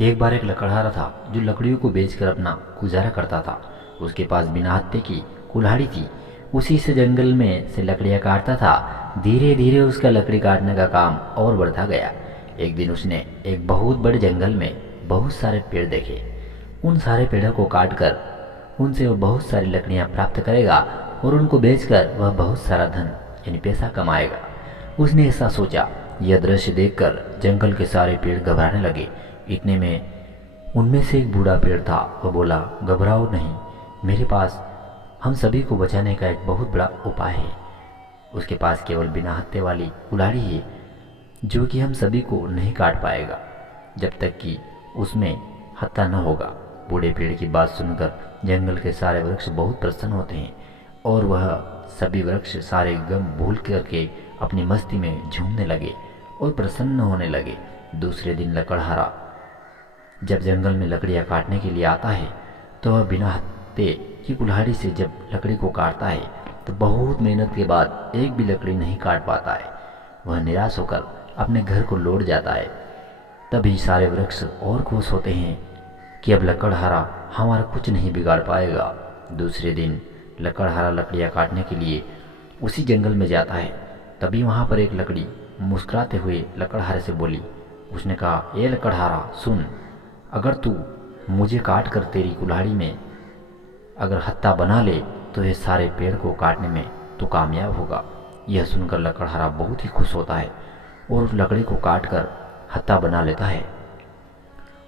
एक बार एक लकड़हारा था जो लकड़ियों को बेचकर अपना गुजारा करता था। उसके पास बिना हत्थे की कुल्हाड़ी थी। उसी से जंगल में से लकड़ियाँ काटता था। धीरे धीरे उसका लकड़ी काटने का काम और बढ़ता गया। एक दिन उसने एक बहुत बड़े जंगल में बहुत सारे पेड़ देखे। उन सारे पेड़ों को काटकर उनसे वह बहुत सारी लकड़ियाँ प्राप्त करेगा और उनको बेचकर वह बहुत सारा धन यानी पैसा कमाएगा। उसने ऐसा सोचा। यह दृश्य देखकर जंगल के सारे पेड़ घबराने लगे। इतने में उनमें से एक बूढ़ा पेड़ था। वह बोला, घबराओ नहीं, मेरे पास हम सभी को बचाने का एक बहुत बड़ा उपाय है। उसके पास केवल बिना हत्थे वाली कुल्हाड़ी है जो कि हम सभी को नहीं काट पाएगा जब तक कि उसमें हत्था न होगा। बूढ़े पेड़ की बात सुनकर जंगल के सारे वृक्ष बहुत प्रसन्न होते हैं और वह सभी वृक्ष सारे गम भूल करके अपनी मस्ती में झूमने लगे और प्रसन्न होने लगे। दूसरे दिन लकड़हारा जब जंगल में लकड़ियाँ काटने के लिए आता है तो वह बिना हत्थे की कुल्हाड़ी से जब लकड़ी को काटता है तो बहुत मेहनत के बाद एक भी लकड़ी नहीं काट पाता है। वह निराश होकर अपने घर को लौट जाता है। तभी सारे वृक्ष और खुश होते हैं कि अब लकड़हारा हमारा कुछ नहीं बिगाड़ पाएगा। दूसरे दिन लकड़हारा लकड़ियाँ काटने के लिए उसी जंगल में जाता है। तभी वहाँ पर एक लकड़ी मुस्कुराते हुए लकड़हारे से बोली। उसने कहा, ए लकड़हारा सुन, अगर तू मुझे काट कर तेरी कुल्हाड़ी में अगर हत्था बना ले तो ये सारे पेड़ को काटने में तू कामयाब होगा। यह सुनकर लकड़हारा बहुत ही खुश होता है और उस लकड़ी को काट कर हत्था बना लेता है।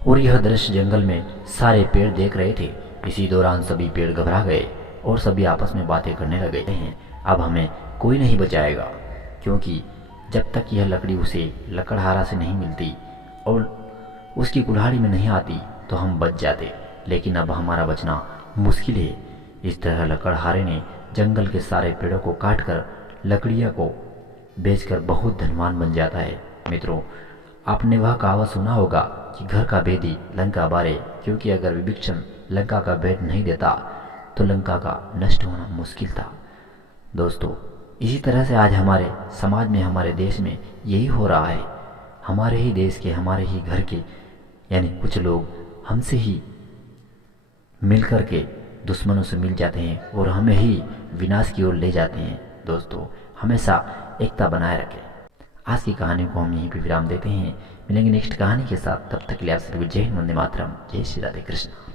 और यह दृश्य जंगल में सारे पेड़ देख रहे थे। इसी दौरान सभी पेड़ घबरा गए और सभी आपस में बातें करने लगे हैं, अब हमें कोई नहीं बचाएगा, क्योंकि जब तक यह लकड़ी उसे लकड़हारा से नहीं मिलती और उसकी कुल्हाड़ी में नहीं आती तो हम बच जाते, लेकिन अब हमारा बचना मुश्किल है। इस तरह लकड़हारे ने जंगल के सारे पेड़ों को काटकर लकड़ियाँ को बेचकर बहुत धनवान बन जाता है। मित्रों, आपने वह कहावत सुना होगा कि घर का भेदी लंका बारे, क्योंकि अगर विभीषण लंका का भेद नहीं देता तो लंका का नष्ट होना मुश्किल था। दोस्तों, इसी तरह से आज हमारे समाज में, हमारे देश में यही हो रहा है। हमारे ही देश के, हमारे ही घर के यानी कुछ लोग हमसे ही मिल कर के दुश्मनों से मिल जाते हैं और हमें ही विनाश की ओर ले जाते हैं। दोस्तों, हमेशा एकता बनाए रखें। आज की कहानी को हम यहीं पर विराम देते हैं। मिलेंगे नेक्स्ट कहानी के साथ। तब तक के लिए आप सभी को जय हिंद, वंदे मातरम, जय श्री राधे कृष्ण।